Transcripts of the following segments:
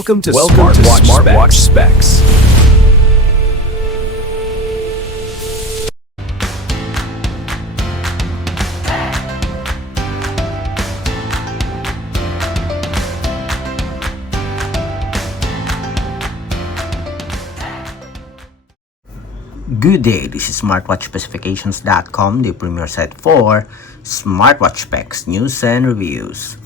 Welcome to Smartwatch Specs. Good day, this is SmartWatchSpecifications.com, the premier site for smartwatch specs, news, and reviews.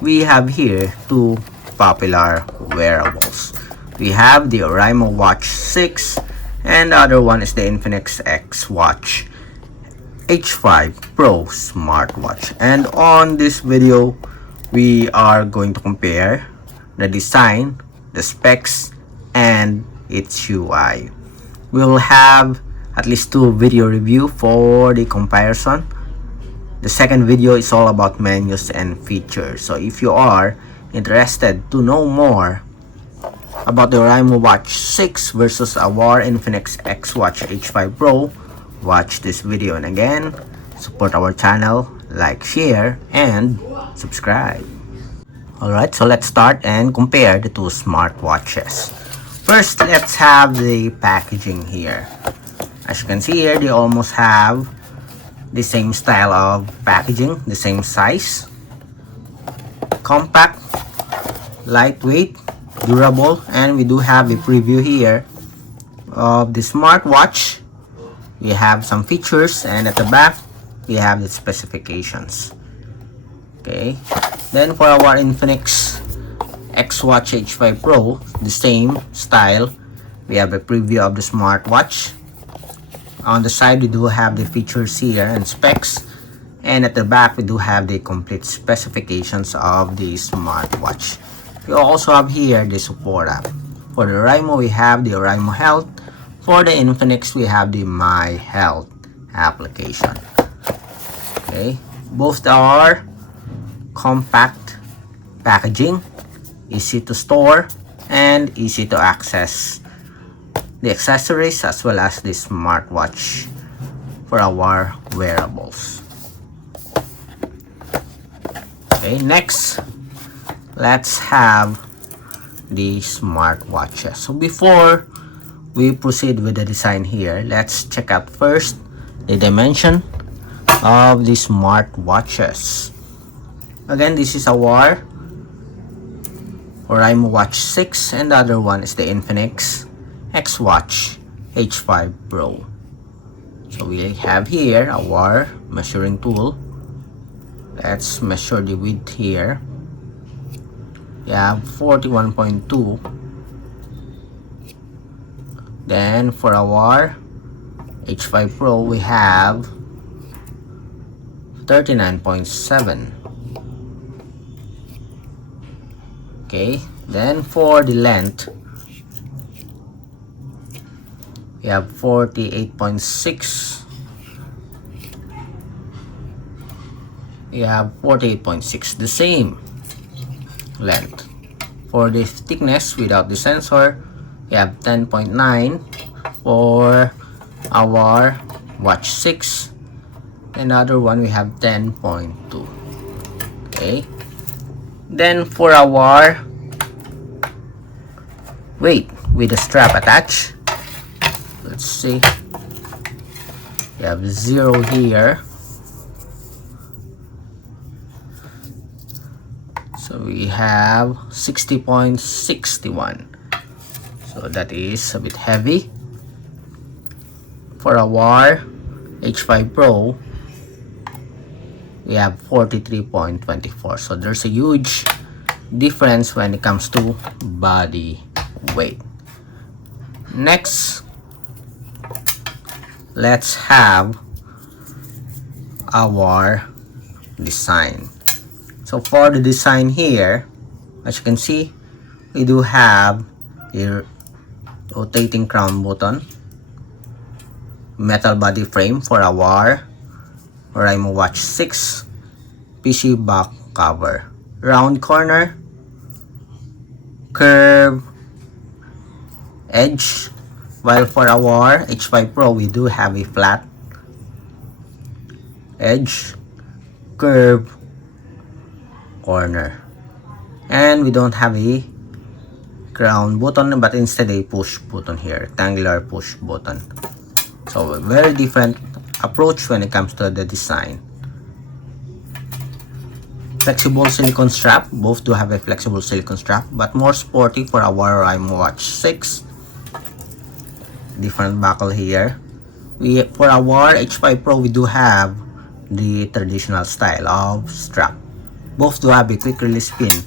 We have here two popular wearables. We have the Oraimo Watch 6 and the other one is the Infinix XWatch H5 Pro smartwatch. And on this video, we are going to compare the design, the specs, and its UI. We will have at least two video review for the comparison. The second video is all about menus and features. So if you are interested to know more about the Oraimo Watch 6 versus our Infinix XWatch H5 Pro, watch this video. And again, support our channel, like, share, and subscribe. Alright, so let's start and compare the two smartwatches. First, let's have the packaging here. As you can see here, they almost have the same style of packaging, the same size. Compact, lightweight, durable, and we do have a preview here of the smartwatch. We have some features, and at the back, we have the specifications. Okay, then for our Infinix XWatch H5 Pro, the same style. We have a preview of the smartwatch. On the side, we do have the features here and specs, and at the back, we do have the complete specifications of the smartwatch. We also have here the support app. For the Oraimo, we have the Oraimo Health. For the Infinix, we have the My Health application. Okay, both are compact packaging, easy to store and easy to access the accessories as well as the smartwatch for our wearables. Okay, next let's have the smartwatches. So before we proceed with the design here, let's check out first the dimension of the smartwatches. Again, this is our Oraimo Watch 6 and the other one is the Infinix XWatch H5 Pro. So we have here our measuring tool. Let's measure the width here. We have 41.2. Then for our H5 Pro, we have 39.7. Okay, then for the length, we have 48.6. We have 48.6, the same length. For the thickness without the sensor, we have 10.9 for our Watch 6, and the other one we have 10.2. Okay, then for our weight with the strap attached, let's see, we have 0 here, so we have 60.61, so that is a bit heavy. For our H5 Pro, we have 43.24, so there's a huge difference when it comes to body weight. Next, let's have our design. So for the design here, as you can see, we do have a rotating crown button, metal body frame for our Oraimo Watch 6, PC back cover, round corner, curve edge, while for our H5 Pro we do have a flat edge, curve corner, and we don't have a ground button, but instead a push button here, rectangular push button. So a very different approach when it comes to the design. Flexible silicone strap, both do have a flexible silicone strap, but more sporty for our Oraimo Watch 6. Different buckle here. For our H5 Pro, we do have the traditional style of strap. Both do have a quick release pin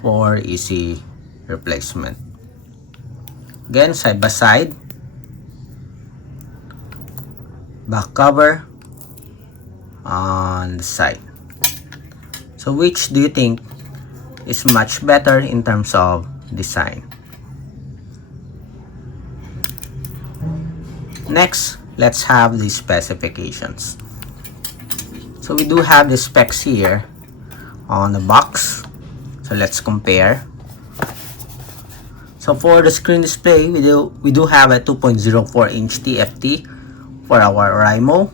for easy replacement. Again, side by side. Back cover on the side. So which do you think is much better in terms of design? Next, let's have the specifications. So we do have the specs here on the box. So let's compare. So for the screen display, we do have a 2.04-inch TFT for our Oraimo.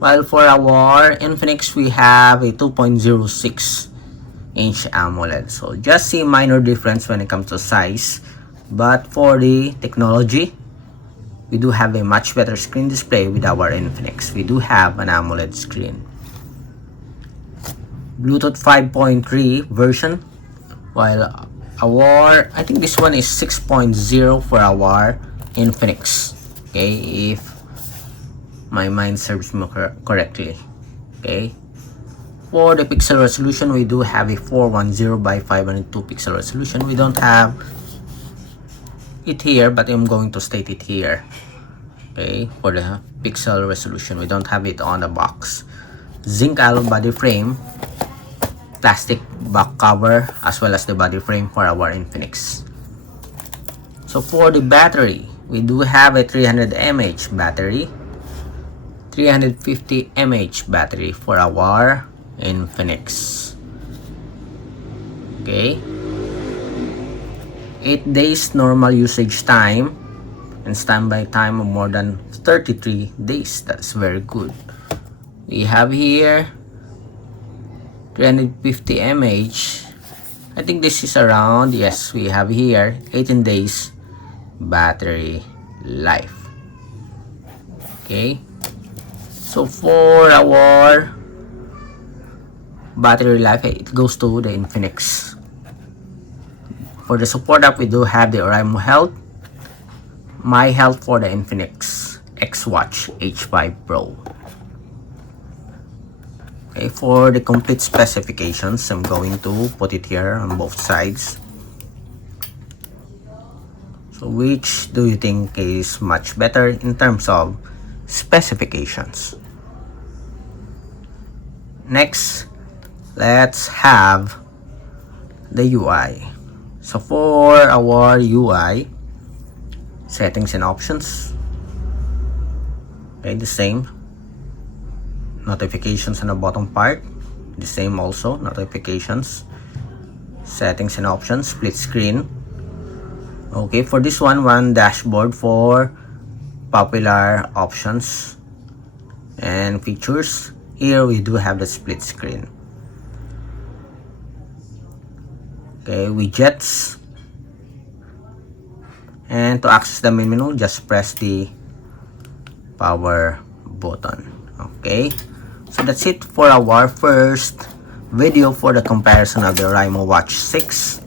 While for our Infinix, we have a 2.06-inch AMOLED. So just see minor difference when it comes to size. But for the technology, we do have a much better screen display with our Infinix. We do have an AMOLED screen. Bluetooth 5.3 version, while I think this one is 6.0 for our Infinix. Okay, if my mind serves me correctly. Okay, for the pixel resolution, we do have a 410 by 502 pixel resolution. We don't have it here, but I'm going to state it here. Okay, for the pixel resolution, we don't have it on the box. Zinc alloy body frame, plastic back cover, as well as the body frame for our Infinix. So for the battery, we do have a 300 mAh battery, 350 mAh battery for our Infinix. Okay, 8 days normal usage time and standby time of more than 33 days. That's very good. We have here 350 mAh. I think this is around, yes, we have here 18 days battery life. Okay, so for our battery life, it goes to the Infinix. For the support app, we do have the Oraimo Health, My Health for the Infinix XWatch H5 Pro. Okay, for the complete specifications, I'm going to put it here on both sides. So which do you think is much better in terms of specifications? Next, let's have the UI. So for our UI, settings and options, okay, the same. Notifications on the bottom part, the same also, notifications. Settings and options, split screen. Okay, for this one dashboard for popular options and features. Here we do have the split screen. Okay, widgets. And to access the main menu, just press the power button. Okay, so that's it for our first video for the comparison of the Oraimo Watch 6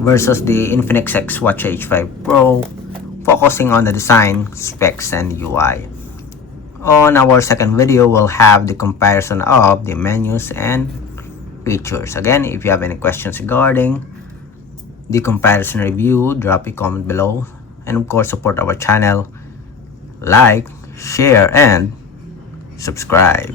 versus the Infinix XWatch H5 Pro, focusing on the design, specs, and UI. On our second video, we'll have the comparison of the menus and features. Again, if you have any questions regarding the comparison review, drop a comment below, and of course support our channel, like, share, and subscribe.